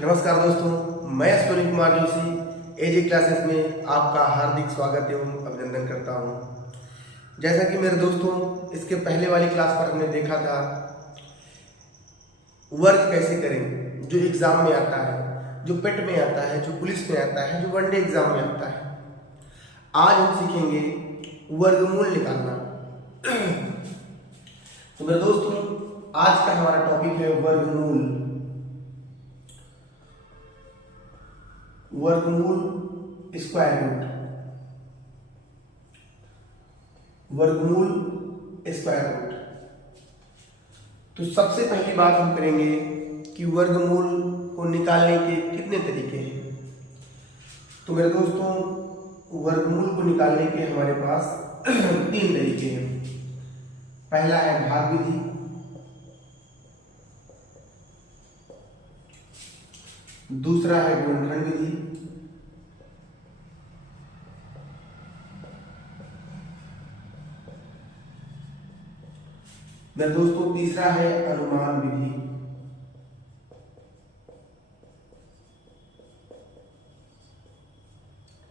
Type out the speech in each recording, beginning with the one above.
नमस्कार दोस्तों, मैं सुनील कुमार जोशी एजे क्लासेस में आपका हार्दिक स्वागत एवं अभिनंदन करता हूं। जैसा कि मेरे दोस्तों इसके पहले वाली क्लास पर हमने देखा था वर्क कैसे करें, जो एग्जाम में आता है, जो पेट में आता है, जो पुलिस में आता है, जो वनडे एग्जाम में आता है। आज हम सीखेंगे वर्गमूल निकालना। तो मेरे दोस्तों आज का हमारा टॉपिक है वर्गमूल। वर्गमूल स्क्वायर रूट, वर्गमूल स्क्वायर रूट। तो सबसे पहली बात हम करेंगे कि वर्गमूल को निकालने के कितने तरीके हैं। तो मेरे दोस्तों वर्गमूल को निकालने के हमारे पास 3 तरीके हैं। पहला है भाग विधि, दूसरा है गुणनखंड विधि, मेरे दोस्तों तीसरा है अनुमान विधि।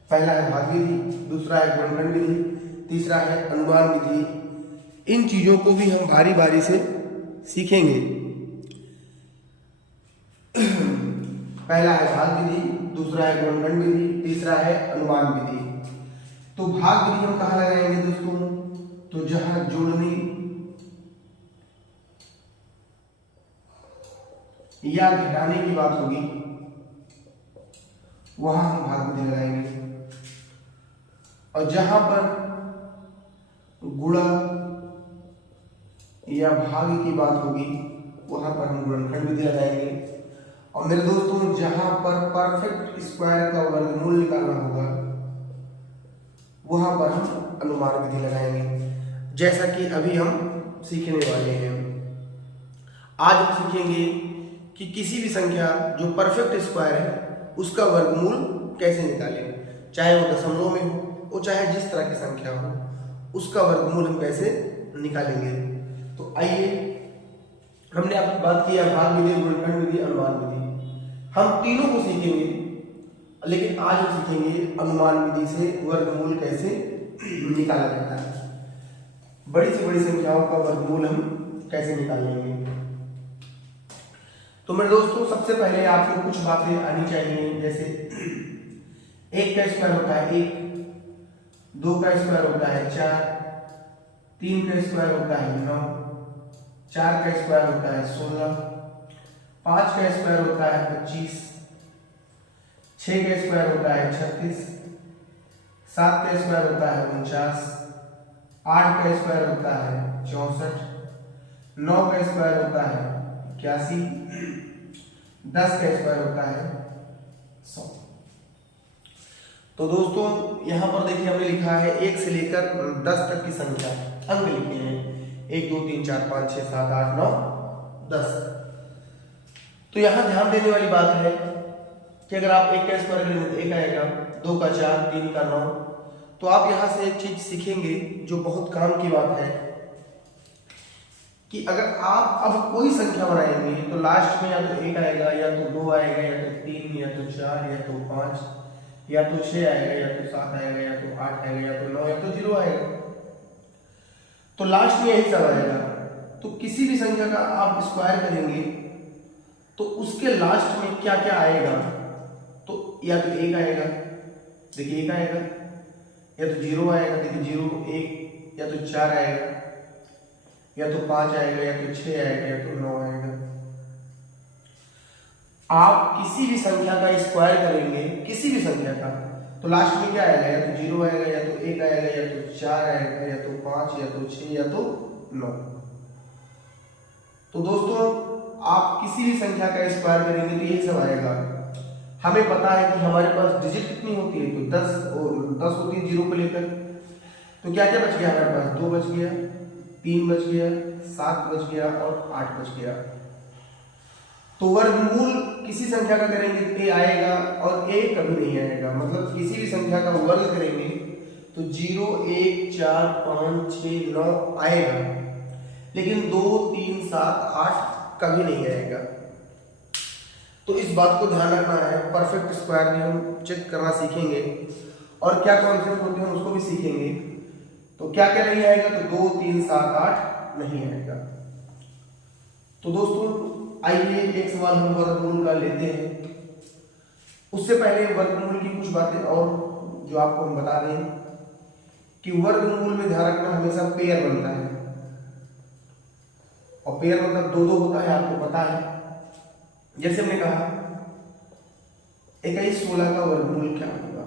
पहला है भाग विधि, दूसरा है गुणनखंड विधि, तीसरा है अनुमान विधि। इन चीजों को भी हम बारी बारी से सीखेंगे। पहला है भाग विधि, दूसरा है गुणनखंड विधि, तीसरा है अनुमान विधि। तो भाग विधि हम कहाँ लगाएंगे दोस्तों? तो जहां जोड़ने या घटाने की बात होगी वहां हम भाग विधि लगाएंगे, और जहां पर गुणा या भाग की बात होगी वहां पर हम गुणनखंड विधि लगाएंगे। और मेरे दोस्तों जहां पर परफेक्ट स्क्वायर का वर्गमूल निकालना होगा वहां पर हम अनुमान विधि लगाएंगे, जैसा कि अभी हम सीखने वाले हैं। आज हम सीखेंगे कि किसी भी संख्या जो परफेक्ट स्क्वायर है उसका वर्गमूल कैसे निकालें, चाहे वो दशमलव में हो, वो चाहे जिस तरह की संख्या हो, उसका वर्गमूल हम कैसे निकालेंगे। तो आइए, हमने आपकी बात की भाग विधि, गुणनखंड विधि, अनुमान विधि। हम तीनों को सीखेंगे, लेकिन आज हम सीखेंगे अनुमान विधि से वर्गमूल कैसे निकाला जाता है। बड़ी से बड़ी संख्याओं का वर्गमूल हम कैसे निकालेंगे। तो मेरे दोस्तों सबसे पहले आपको कुछ बातें आनी चाहिए, जैसे 1 का स्क्वायर होता है 1, 2 का स्क्वायर होता है 4, 3 का स्क्वायर होता है 9, 4 का स्क्वायर होता है 16, 5 का स्क्वायर होता है 25, 6 का स्क्वायर होता है 36, 7 का स्क्वायर होता है 49, 8 का स्क्वायर होता है 64, 9 का स्क्वायर होता है 81, 10 का स्क्वायर होता है 100। तो दोस्तों यहां पर देखिए हमने लिखा है 1 से लेकर 10 तक की संख्या अंक लिखे हैं, 1 2 3 4 5 6 7 8 9 10। तो यहां ध्यान देने वाली बात है कि अगर आप 1 का स्क्वायर करेंगे तो 1 आएगा, 2 का 4, 3 का 9। तो आप यहां से एक चीज सीखेंगे जो बहुत काम की बात है कि अगर आप अब कोई संख्या बनाएंगे तो लास्ट में या तो 1 आएगा, या तो 2 आएगा, या तो 3, या तो 4, या तो 5, या तो 6 आएगा, या तो 7 आएगा, या तो 8 आएगा, या तो 9, या तो 0 आएगा। तो लास्ट में यही सब आएगा। तो किसी भी संख्या का आप स्क्वायर करेंगे तो उसके लास्ट में क्या क्या आएगा? तो या तो 1 आएगा, देखिए 1 आएगा, या तो 0 आएगा, देखिए 0 1, या तो 4 आएगा, या तो 5 आएगा, या तो 6 आएगा, या तो 9 आएगा। आप किसी भी संख्या का स्क्वायर करेंगे, किसी भी संख्या का, तो लास्ट में क्या आएगा? या तो 0 आएगा, या तो 1 आएगा, या तो 4 आएगा, या तो 5, या तो 6, या तो 9। तो दोस्तों आप किसी भी संख्या का स्क्वायर करेंगे तो यही सब आएगा। हमें पता है कि हमारे पास डिजिट कितनी होती है, तो 10 होती है 0 को लेकर। तो क्या क्या बच गया हमारे पास? 2 बच गया, 3 बच गया, 7 बच गया और 8 बच गया। तो वर्गमूल किसी संख्या का करेंगे तो ए आएगा, और ए कभी नहीं आएगा। मतलब किसी भी संख्या का वर्ग करेंगे तो 0 1 4 5 6 9 आएगा, लेकिन 2 3 7 8 कभी नहीं आएगा। तो इस बात को ध्यान रखना है, परफेक्ट स्क्वायर में हम चेक करना सीखेंगे और क्या कॉन्सेप्ट होते हैं उसको भी सीखेंगे। तो क्या क्या नहीं आएगा, तो 2 3 7 8 नहीं आएगा। तो दोस्तों आइए एक सवाल हम वर्गमूल का लेते हैं। उससे पहले वर्गमूल की कुछ बातें और जो आपको हम बता दें कि वर्गमूल में ध्यान रखना हमेशा पेयर बनता है, और पेयर मतलब 2 2 होता है, आपको पता है। जैसे हमने कहा 21 16 का वर्गमूल क्या होगा।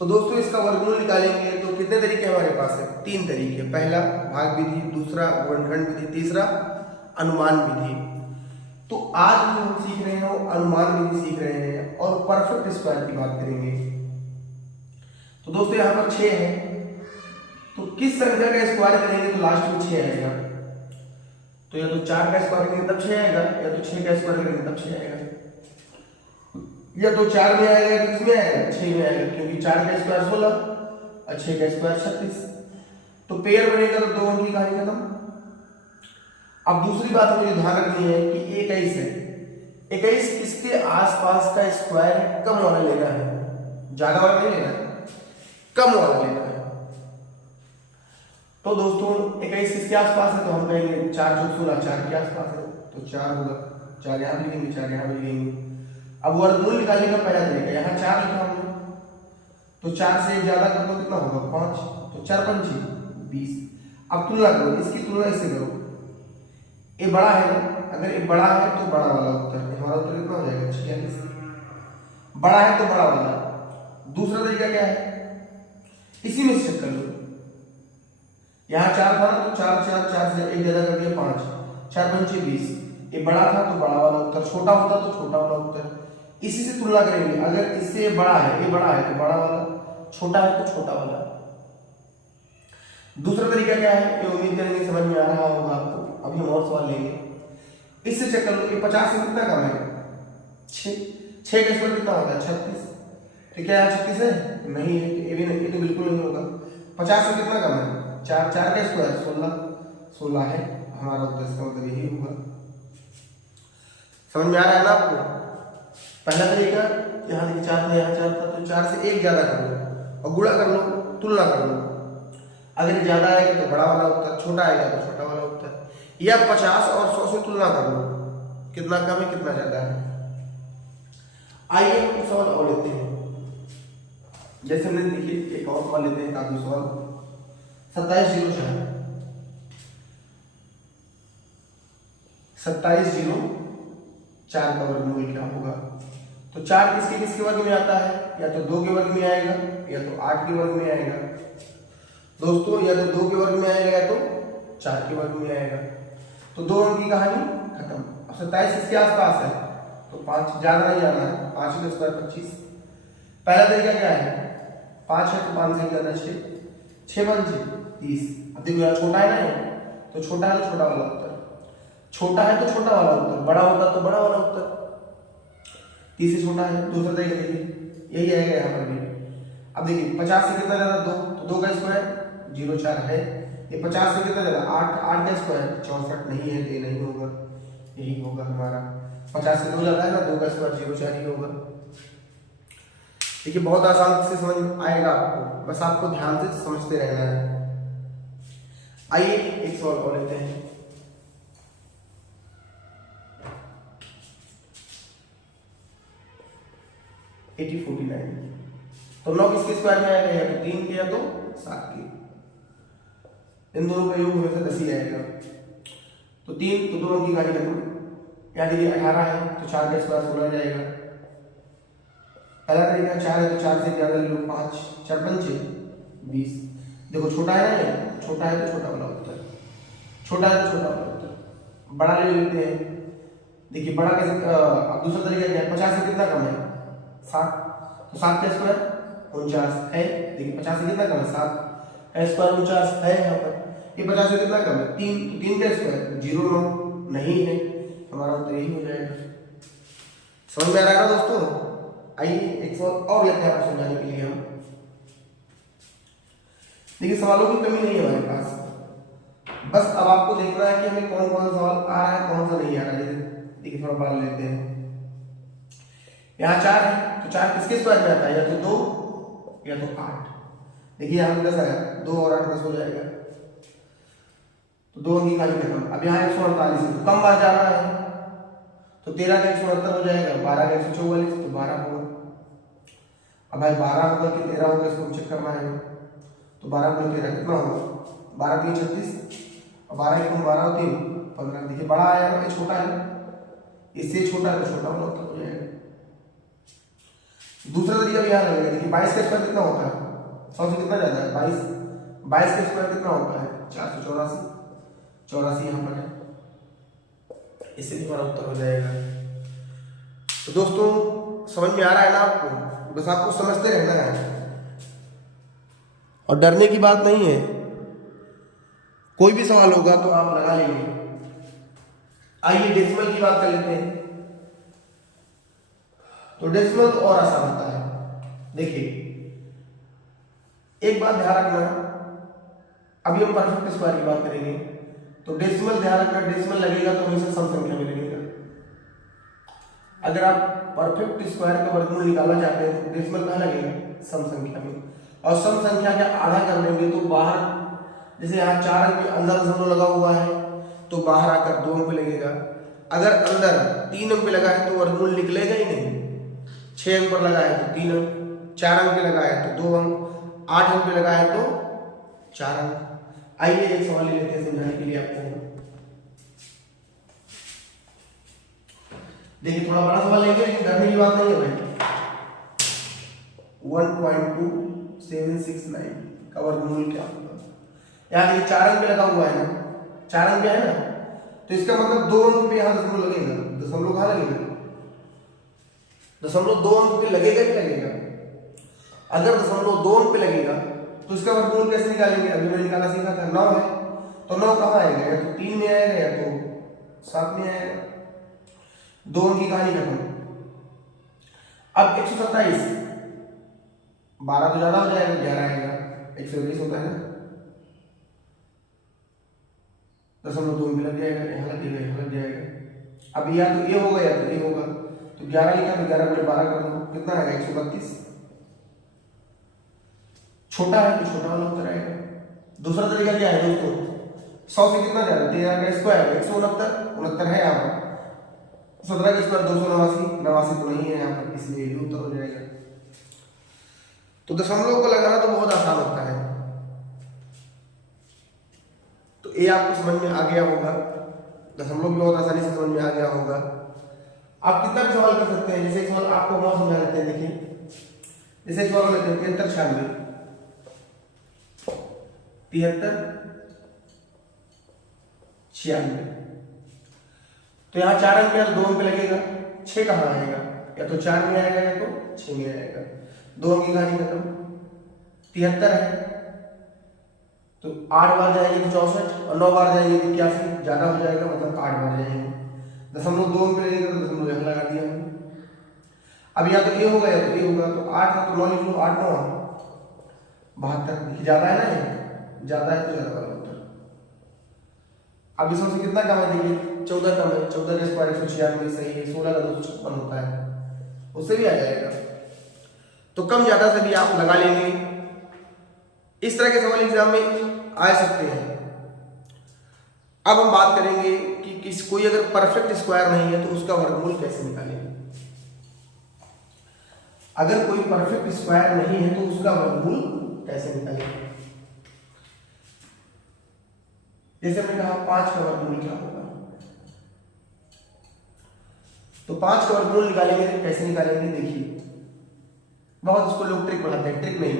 तो दोस्तों इसका वर्गमूल निकालेंगे तो कितने तरीके हमारे पास है, 3 तरीके। पहला भाग विधि, दूसरा गुणनखंड विधि, तीसरा अनुमान विधि। तो आज जो हम सीख रहे हैं वो अनुमान विधि सीख रहे हैं और परफेक्ट स्क्वायर की बात करेंगे। तो दोस्तों यहाँ पर 6 है, तो किस संख्या का स्क्वायर करेंगे तो लास्ट में 6 आएगा। तो या तो 4 का स्क्वायर करेंगे तब 6 आएगा, या तो 6 का स्क्वायर करेंगे तब 6 आएगा, या तो 4 में आएगा या किसमें आएगा, 6 में आएगा, क्योंकि 4 का स्क्वायर 16 और 6 का स्क्वायर 36। तो पेयर बनेगा तो 2 अंक की कहानी खत्म। अब दूसरी बात हमें ध्यान रखनी है कि 21 है, 21 किसके आसपास का स्क्वायर है, कम वाला लेना है, ज्यादा वाला नहीं लेना है, कम वाला लेना है। तो दोस्तों 21 किसके आसपास है, तो हम कहेंगे 4 + 16 4 के आसपास है, तो 4 होगा, 4 यहाँ भी लिखेंगे, 4 यहाँ भी लिखेंगे। अब वर्गमूल निकालने का पहला तरीका, यहाँ 4 लिखा हमने, तो 4 से एक ज्यादा कर दो, कितना होगा 5, तो 4 × 5 = 20। अब तुलना करो, इसकी तुलना इससे करो, ये बड़ा है ना, अगर ये बड़ा है तो बड़ा वाला उत्तर, हमारा उत्तर कितना हो जाएगा 46। बड़ा है तो बड़ा वाला। दूसरा तरीका क्या है, इसी में चेक कर लो, यहाँ 4 था ना, तो 4 से एक ज्यादा कर दिया 5, 4 × 5 = 20। ये बड़ा था तो बड़ा वाला उत्तर, छोटा होता तो छोटा वाला उत्तर। इसी से तुलना करेंगे, अगर इससे बड़ा है, ये बड़ा है तो बड़ा वाला, छोटा है तो छोटा वाला। दूसरा तरीका क्या है, ये उम्मीद करेंगे समझ में आ रहा होगा आपको। अभी हम और सवाल लेंगे, इससे चेक कर लो, ये 50 से कितना कम है, 6 का स्क्वायर कितना होता है 36। तो क्या यहाँ 36 है, नहीं है, ये भी नहीं, ये तो बिल्कुल नहीं होगा। 50 से कितना कम है, 4 का स्क्वायर 16 है, हमारा उत्तर इसका मतलब यही होगा। समझ में आ रहा है ना आपको। पहला तरीका, यहाँ देखिए 4 था, यहाँ 4 था, तो 4 से एक ज्यादा कर लो और गुणा कर लो, तुलना कर लो। अगर ज्यादा आएगा तो बड़ा वाला उत्तर, छोटा आएगा तो छोटा वाला उत्तर। या 50 और 100 से तुलना कर लो, कितना कम है कितना ज्यादा है। आइए हम सवाल और लेते हैं। जैसे हमने देखिए एक और सवाल लेते हैं, काफी सवाल 2704 2704 का वर्गमूल क्या होगा। तो 4 किसके किसके वर्ग में आता है, या तो 2 के वर्ग में आएगा, या तो 8 के वर्ग में आएगा। दोस्तों या तो 2 के वर्ग में आएगा, या तो 4 के वर्ग में आएगा। तो 2 अंक की कहानी खत्म। अब 27 किसके आसपास है, तो 5 ज्यादा नहीं जाना है, 5 का स्क्वायर 25। पहला तरीका क्या है, 5 है तो 5 से ज्यादा 6, 6 × 5 = 30। अब देखो यार छोटा है ना, तो छोटा है तो छोटा वाला उत्तर, छोटा है तो छोटा वाला उत्तर, बड़ा होता तो बड़ा वाला उत्तर। 30 से छोटा है। दूसरा तरीका देखिए, यही आएगा यहाँ पर भी। अब देखिए 50 से कितना ज्यादा 2, तो 2 का स्क्वायर 04 है। ये 50 से कितना ज्यादा 8, 8 का स्क्वायर 64 नहीं है, ये नहीं होगा, यही होगा हमारा। 50 से 2 ज्यादा है ना, 2 का स्क्वायर 04 ही होगा। देखिए बहुत आसान से समझ आएगा आपको, बस आपको ध्यान से समझते रहना है। आइए एक सवाल और लेते हैं। तो 9 किसके स्क्वायर में आएगा, या तो 3 के या तो 7 के। इन दोनों का योग हमेशा 10 ही आएगा। तो 3 तो 2 की गाड़ी खत्म। यहाँ देखिए 18 है तो 4 का स्क्वायर 16 जाएगा। पहला तरीका 4 है तो 4 से ज्यादा ले लो, 5, 4 × 5 = 20। देखो छोटा है ना, ये छोटा है तो छोटा वाला उत्तर, छोटा है तो छोटा वाला उत्तर। बड़ा ले लेते हैं। देखिए बड़ा कैसे, अब दूसरा तरीका क्या है, 50 से कितना कम है 7, तो 7 का स्क्वायर 49 है। देखिए 50 से कितना कम है 7 का स्क्वायर 49 है यहाँ पर। ये 50 से कितना कम है 3, तो 3 का स्क्वायर 09 नहीं है, हमारा उत्तर यही हो जाएगा। समझ में आ रहा है ना दोस्तों। आइए एक सवाल और लेते हैं आपको समझाने के लिए हम। देखिए सवालों की कमी नहीं है हमारे पास, बस अब आपको देखना है कि हमें कौन कौन सा सवाल आ रहा है कौन सा नहीं आ रहा है। जैसे देखिए थोड़ा बड़ा लेते हैं, यहाँ 4 है तो 4 किसके स्क्वायर में आता है, या तो 2 या तो 8। देखिए यहाँ पे 10 आया, 2 और 8 10 हो जाएगा, तो 2 अंक की कहानी खत्म। अब यहाँ 148 है तो कम बार जाना है, तो 13 का 169 हो जाएगा, 12 का 144 तो 12 होगा। अब भाई 12 होगा कि 13 होगा इसको चेक करना है, तो 12 गुणा 13 कितना होगा, 12 3 36 और 12 1 12 होती है 15। देखिए बड़ा आया है, छोटा है, इससे छोटा है तो छोटा वाला उत्तर हो जाएगा। दूसरा तरीका भी यहाँ लगेगा, देखिए 22 का स्क्वायर कितना होता है, 100 से कितना ज्यादा है 22, 22 का स्क्वायर कितना होता है 484, 84 यहाँ पर है, इससे भी हमारा उत्तर हो जाएगा। तो दोस्तों समझ में आ रहा है ना आपको, बस आपको समझते रहना है और डरने की बात नहीं है, कोई भी सवाल होगा तो आप लगा लेंगे। आइए डेसिमल की बात कर लेते हैं। तो डेसिमल तो और आसान होता है। देखिए एक बात ध्यान रखना, अभी हम परफेक्ट स्क्वायर की बात करेंगे, तो डेसिमल ध्यान रखना, डेसिमल लगेगा तो हमेशा सम संख्या में लगेगा। अगर आप परफेक्ट स्क्वायर का वर्गमूल निकालना चाहते हैं तो डेसिमल कहाँ लगेगा, सम संख्या में, और सम संख्या का आधा कर लेंगे तो बाहर, जैसे यहाँ 4 अंक अंदर दशमलव लगा हुआ है तो बाहर आकर 2 अंक पे लगेगा। अगर अंदर 3 अंक पे लगा है तो वर्गमूल निकलेगा ही नहीं। 6 अंक पर लगा है तो 3 अंक, 4 अंक पे लगा है तो 2 अंक, 8 अंक पे लगा है तो 4 अंक। आइए एक सवाल ले लेते हैं समझाने के लिए आपको। देखिए थोड़ा बड़ा सवाल लेंगे लेकिन डरने की बात नहीं है भाई। 1.2769 का वर्गमूल क्या होगा। यहाँ देखिए 4 अंक पे लगा हुआ है ना, 4 अंक पे है ना, तो इसका मतलब 2 अंक पे यहाँ दशमलव लगेगा। दशमलव कहाँ लगेगा, दशमलव 2 अंक पे लगेगा ही लगेगा। अगर दशमलव 2 अंक पे लगेगा तो इसका वर्गमूल कैसे निकालेंगे, अभी मैंने निकाला सीखा था। 9 है तो 9 कहाँ आएगा, या तो 3 में आएगा या तो 7 में आएगा। 2 अंक की कहानी खत्म। अब 127, 12 तो ज्यादा हो जाएगा, 11 आएगा, 120 होता है ना, दशमलव 2 में लग जाएगा, यहाँ लग जाएगा, यहाँ लग जाएगा। अब या तो ये होगा या तो ये होगा, तो 11 लिखा तो 11 में 12 कर दो, कितना आएगा 132। छोटा है तो छोटा वाला उत्तर आएगा। दूसरा तरीका क्या है दोस्तों, 100 से कितना ज्यादा, 13 का स्क्वायर 169 है यहाँ पर, 17 का स्क्वायर 289, 89 तो नहीं है यहाँ पर, इसलिए ये उत्तर हो जाएगा। तो दशमलव को लगाना तो बहुत आसान होता है। तो ये आपको समझ में आ गया होगा, दशमलव भी बहुत आसानी से समझ में आ गया होगा। आप कितना भी सवाल कर सकते हैं, जैसे एक सवाल आपको बहुत समझा देते हैं। देखिए जैसे एक सवाल लेते हैं 73 96 73 96, तो यहाँ 4 अंक में 2 अंक पे लगेगा, 6 कहाँ आएगा, या तो 4 में आएगा या तो 6 में आएगा। 2 अंक की कहानी खत्म। 73 है तो 8 बार जाएंगे तो 64, और 9 बार जाएंगे तो 81, ज्यादा हो जाएगा, मतलब 8 बार जाएंगे। दशमलव 2 अंक पे लगेगा तो दशमलव यहाँ लगा दिया हमने। अब या तो ये होगा या तो ये होगा, तो 8 है तो 9 लिख लो, 8 9 72। देखिए ज्यादा है ना, ये ज्यादा है तो ज्यादा वाला उत्तर। अब इसमें से कितना कम है, देखिए 14 कम है, 14 का स्क्वायर 196 सही है, 16 का 256 होता है, उससे भी आ जाएगा। तो कम ज्यादा से भी आप लगा लेंगे। इस तरह के सवाल एग्जाम में आ सकते हैं। अब हम बात करेंगे कि कोई अगर परफेक्ट स्क्वायर नहीं है तो उसका वर्गमूल कैसे निकालेंगे। अगर कोई परफेक्ट स्क्वायर नहीं है तो उसका वर्गमूल कैसे निकालेंगे। जैसे हमने कहा 5 का वर्गमूल क्या होगा, तो 5 का वर्गमूल निकालेंगे तो कैसे निकालेंगे। देखिए बहुत उसको लोग ट्रिक बनाते हैं, ट्रिक नहीं,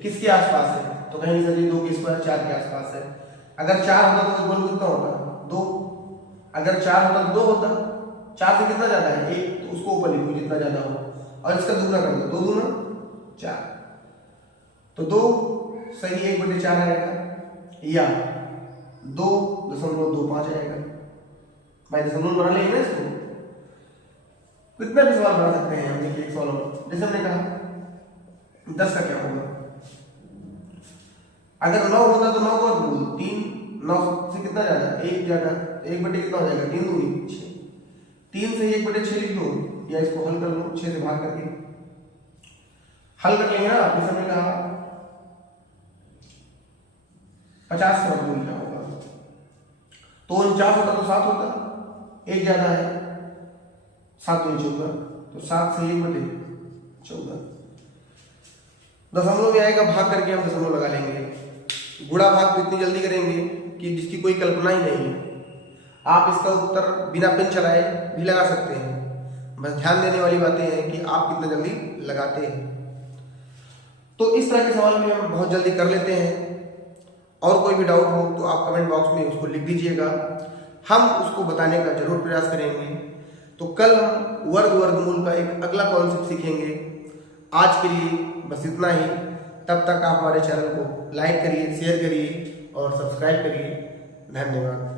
किसके आसपास है, तो कहीं सर 2 के स्क्वायर 4 के आसपास है। अगर 4 होता तो वर्गमूल कितना होता, 2। अगर 4 होता तो 2 होता, 4 से कितना ज्यादा है 1, तो उसको ऊपर लिखो जितना ज्यादा हो, और इसका दुगना कर दो, 2 दूना 4, तो 2 सही 1/4 आएगा, या 2.25 आएगा। भाई दशमलव बना लेंगे ना इसको, कितना भी सवाल बना सकते हैं हम। देखिए एक सवाल जैसे हमने कहा 10 का क्या होगा, अगर 9 होता तो 9 का वर्गमूल 3, 9 से कितना ज्यादा 1 ज्यादा, 1 बटे कितना हो जाएगा 3 दूनी 6, 3 से 1/6 लिख दो या इसको हल कर लो 6 से भाग करके। हल कर लेंगे ना, आपने समय कहा 50 का वर्गमूल क्या होगा, तो 49 होता तो 7 होता, एक ज्यादा है, 7 दूनी 14, तो 7 से 1/14। दशमलव में आएगा, भाग करके हम दशमलव लगा लेंगे। गुणा भाग तो इतनी जल्दी करेंगे कि जिसकी कोई कल्पना ही नहीं है। आप इसका उत्तर बिना पेन चलाए भी लगा सकते हैं, बस ध्यान देने वाली बातें हैं कि आप कितना जल्दी लगाते हैं। तो इस तरह के सवाल भी हम बहुत जल्दी कर लेते हैं। और कोई भी डाउट हो तो आप कमेंट बॉक्स में उसको लिख दीजिएगा, हम उसको बताने का जरूर प्रयास करेंगे। तो कल हम वर्गमूल का एक अगला कॉन्सेप्ट सीखेंगे। आज के लिए बस इतना ही। तब तक आप हमारे चैनल को लाइक करिए, शेयर करिए और सब्सक्राइब करिए। धन्यवाद।